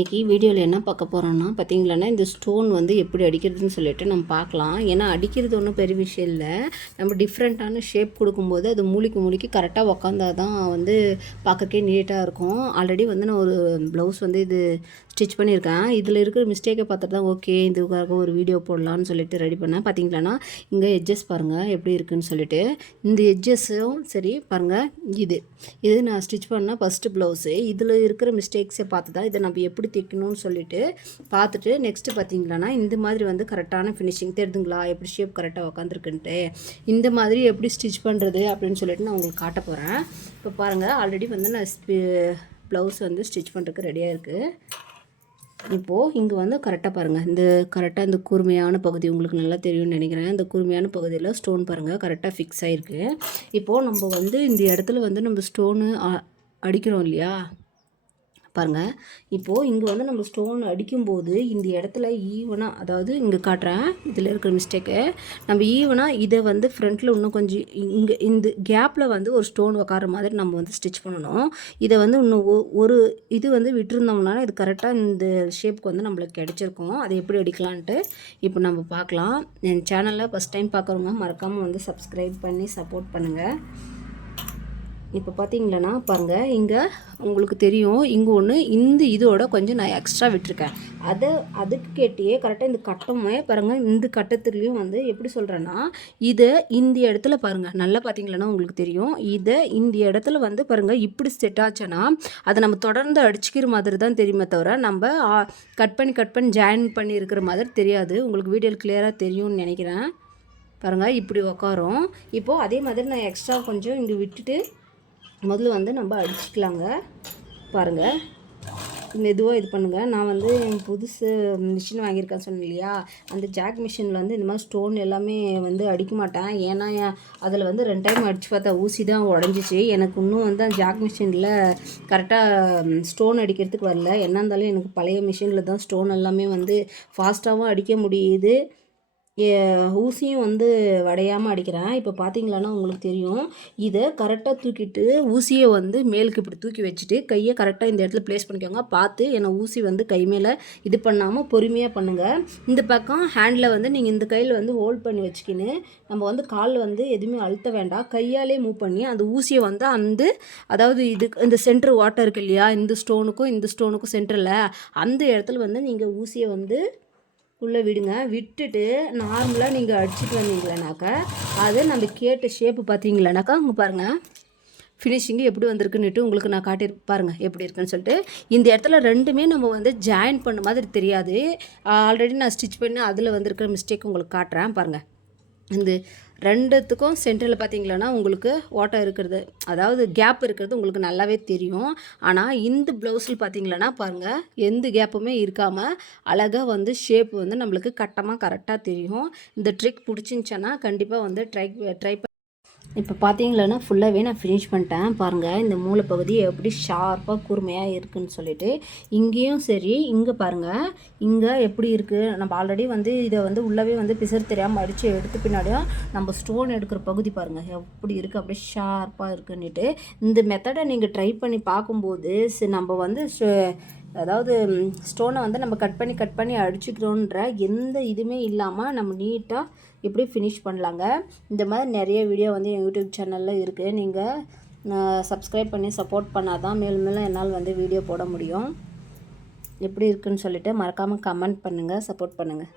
இன்றைக்கி வீடியோவில் என்ன பார்க்க போகிறோன்னா பார்த்தீங்களான்னா இந்த ஸ்டோன் வந்து எப்படி அடிக்கிறதுன்னு சொல்லிட்டு நம்ம பார்க்கலாம். ஏன்னா அடிக்கிறது ஒன்றும் பெரிய விஷயம் இல்லை. நம்ம டிஃப்ரெண்ட்டான ஷேப் கொடுக்கும்போது அது மூலிக்கு கரெக்டாக உக்காந்தா தான் வந்து பார்க்கறக்கே நீட்டாக இருக்கும். ஆல்ரெடி வந்து நான் ஒரு ப்ளவுஸ் வந்து இது ஸ்டிச் பண்ணியிருக்கேன். இதில் இருக்கிற மிஸ்டேக்கை பார்த்துட்டு தான் ஓகே இதுக்காக ஒரு வீடியோ போடலான்னு சொல்லிட்டு ரெடி பண்ணேன். பார்த்தீங்களான்னா இங்கே எட்ஜஸ் பாருங்கள் எப்படி இருக்குதுன்னு சொல்லிட்டு. இந்த எட்ஜஸும் சரி பாருங்கள், இது நான் ஸ்டிச் பண்ண ஃபஸ்ட்டு ப்ளவுஸு. இதில் இருக்கிற மிஸ்டேக்ஸை பார்த்து தான் இதை நம்ம எப்படி தைக்கணும்னு சொல்லிட்டு பார்த்துட்டு நெக்ஸ்ட்டு பார்த்தீங்களான்னா இந்த மாதிரி வந்து கரெக்டான ஃபினிஷிங் தெரியுதுங்களா, எப்படி ஷேப் கரெக்டாக உக்காந்துருக்குன்ட்டு. இந்த மாதிரி எப்படி ஸ்டிச் பண்ணுறது அப்படின்னு சொல்லிட்டு நான் உங்களுக்கு காட்ட போகிறேன். இப்போ பாருங்கள், ஆல்ரெடி வந்து நான் ப்ளவுஸ் வந்து ஸ்டிச் பண்ணுறதுக்கு ரெடியாக இருக்குது. இப்போது இங்கே வந்து கரெக்டாக பாருங்கள், இந்த கூர்மையான பகுதி உங்களுக்கு நல்லா தெரியும்னு நினைக்கிறேன். இந்த கூர்மையான பகுதியில் ஸ்டோன் பாருங்கள் கரெக்டாக ஃபிக்ஸ் ஆகிருக்கு. இப்போது நம்ம வந்து இந்த இடத்துல வந்து நம்ம ஸ்டோனு அடிக்கிறோம் இல்லையா பாருங்கள். இப்போது இங்கே வந்து நம்ம ஸ்டோன் அடிக்கும்போது இந்த இடத்துல ஈவனாக, அதாவது இங்கே காட்டுறேன் இதில் இருக்கிற மிஸ்டேக்கு, நம்ம ஈவனாக இதை வந்து ஃப்ரண்ட்டில் இன்னும் கொஞ்சம் இங்கே இந்த கேப்பில் வந்து ஒரு ஸ்டோன் உக்கார மாதிரி நம்ம வந்து ஸ்டிச் பண்ணணும். இதை வந்து இன்னும் ஒரு இது வந்து விட்டுருந்தோம்னா இது கரெக்டாக இந்த ஷேப்புக்கு வந்து நம்மளுக்கு கிடச்சிருக்கும். அதை எப்படி அடிக்கலான்ட்டு இப்போ நம்ம பார்க்கலாம். என் சேனலில் ஃபஸ்ட் டைம் பார்க்குறவங்க மறக்காமல் வந்து சப்ஸ்கிரைப் பண்ணி சப்போர்ட் பண்ணுங்கள். இப்போ பார்த்தீங்களன்னா பாருங்கள், இங்கே உங்களுக்கு தெரியும் இங்கே ஒன்று இந்த இதோட கொஞ்சம் நான் எக்ஸ்ட்ரா விட்டுருக்கேன். அதுக்கு கேட்டியே கரெக்டாக இந்த கட்டமே பாருங்கள். இந்த கட்டத்துலேயும் வந்து எப்படி சொல்கிறேன்னா, இதை இந்த இடத்துல பாருங்கள் நல்லா பார்த்தீங்களன்னா உங்களுக்கு தெரியும். இதை இந்த இடத்துல வந்து பாருங்கள் இப்படி செட் ஆச்சுன்னா அதை நம்ம தொடர்ந்து அடிச்சுக்கிற மாதிரி தான் தெரியுமே தவிர நம்ம கட் பண்ணி ஜாயின் பண்ணி இருக்கிற மாதிரி தெரியாது. உங்களுக்கு வீடியோவில் கிளியராக தெரியும்னு நினைக்கிறேன். பாருங்கள் இப்படி உக்காரும். இப்போது அதே மாதிரி நான் எக்ஸ்ட்ரா கொஞ்சம் இங்கே விட்டுட்டு முதல்ல வந்து நம்ம அடிச்சுக்கலாங்க. பாருங்கள் மெதுவாக இது பண்ணுங்கள். நான் வந்து புதுசு மிஷின் வாங்கியிருக்கேன் சொன்னேன் இல்லையா, அந்த ஜாக் மிஷினில் வந்து இந்த மாதிரி ஸ்டோன் எல்லாமே வந்து அடிக்க மாட்டேன். ஏன்னா அதில் வந்து 2 டைம் அடித்து பார்த்தா ஊசி தான் உடஞ்சிச்சு. எனக்கு இன்னும் வந்து அந்த ஜாக் மிஷினில் கரெக்டாக ஸ்டோன் அடிக்கிறதுக்கு வரல. என்ன இருந்தாலும் எனக்கு பழைய மிஷினில் தான் ஸ்டோன் எல்லாமே வந்து ஃபாஸ்ட்டாகவும் அடிக்க முடியுது, ஊசியும் வந்து வடையாமல் அடிக்கிறேன். இப்போ பார்த்தீங்களான்னா உங்களுக்கு தெரியும். இதை கரெக்டாக தூக்கிட்டு ஊசியை வந்து மேலுக்கு இப்படி தூக்கி வச்சுட்டு கையை கரெக்டாக இந்த இடத்துல ப்ளேஸ் பண்ணிக்கோங்க. பார்த்து ஏன்னா ஊசி வந்து கை மேலே இது பண்ணாமல் பொறுமையாக பண்ணுங்கள். இந்த பக்கம் ஹேண்டில் வந்து நீங்கள் இந்த கையில் வந்து ஹோல்ட் பண்ணி வச்சுக்கின்னு நம்ம வந்து காலில் வந்து எதுவுமே அழுத்த வேண்டாம். கையாலே மூவ் பண்ணி அந்த ஊசியை வந்து அதாவது இந்த சென்டர் வாட்டர் இருக்கு இல்லையா, இந்த ஸ்டோனுக்கும் சென்டரில் அந்த இடத்துல வந்து நீங்கள் ஊசியை வந்து உள்ளே விடுங்க. விட்டுட்டு நார்மலாக நீங்கள் அடிச்சுட்டு வந்தீங்களேனாக்கா அதை நம்ம கேட்ட ஷேப்பு பார்த்தீங்களேனாக்கா அங்கே பாருங்கள் ஃபினிஷிங்கு எப்படி வந்திருக்குன்னுட்டு உங்களுக்கு நான் காட்டி பாருங்கள் எப்படி இருக்குன்னு சொல்லிட்டு. இந்த இடத்துல ரெண்டுமே நம்ம வந்து ஜாயின் பண்ண மாதிரி தெரியாது. ஆல்ரெடி நான் ஸ்டிச் பண்ணி அதில் வந்திருக்கிற மிஸ்டேக் உங்களுக்கு காட்டுறேன் பாருங்கள். இந்த ரெண்டுத்துக்கும் சென்டரில் பார்த்தீங்களன்னா உங்களுக்கு ஓட்டை இருக்கிறது, அதாவது கேப் இருக்கிறது உங்களுக்கு நல்லாவே தெரியும். ஆனால் இந்த ப்ளவுஸில் பார்த்தீங்களன்னா பாருங்கள் எந்த கேப்புமே இருக்காமல் அழகாக வந்து ஷேப் வந்து நம்மளுக்கு கட்டமாக கரெக்டாக தெரியும். இந்த ட்ரிக் பிடிச்சிருந்துச்சுன்னா கண்டிப்பாக வந்து ட்ரை இப்போ பார்த்தீங்களன்னா ஃபுல்லாகவே நான் ஃபினிஷ் பண்ணிட்டேன். பாருங்கள் இந்த மூளைப்பகுதி எப்படி ஷார்ப்பாக கூர்மையாக இருக்குதுன்னு சொல்லிட்டு. இங்கேயும் சரி, இங்கே பாருங்கள் இங்கே எப்படி இருக்குது. நம்ம ஆல்ரெடி வந்து இதை வந்து உள்ளவே வந்து பிசர் தெரியாமல் அடித்து எடுத்து பின்னாடியும் நம்ம ஸ்டோன் எடுக்கிற பகுதி பாருங்கள் எப்படி இருக்குது, அப்படியே ஷார்ப்பாக இருக்குன்னுட்டு. இந்த மெத்தடை நீங்கள் ட்ரை பண்ணி பார்க்கும்போது நம்ம வந்து அதாவது ஸ்டோனை வந்து நம்ம கட் பண்ணி அடிச்சுக்கிறோன்ற எந்த இதுவுமே இல்லாமல் நம்ம நீட்டாக எப்படி ஃபினிஷ் பண்ணலாங்க. இந்த மாதிரி நிறைய வீடியோ வந்து என் யூடியூப் சேனலில் இருக்குது. நீங்கள் சப்ஸ்கிரைப் பண்ணி சப்போர்ட் பண்ணால் தான் மேலும் என்னால் வந்து வீடியோ போட முடியும். எப்படி இருக்குன்னு சொல்லிவிட்டு மறக்காமல் கமெண்ட் பண்ணுங்கள், சப்போர்ட் பண்ணுங்கள்.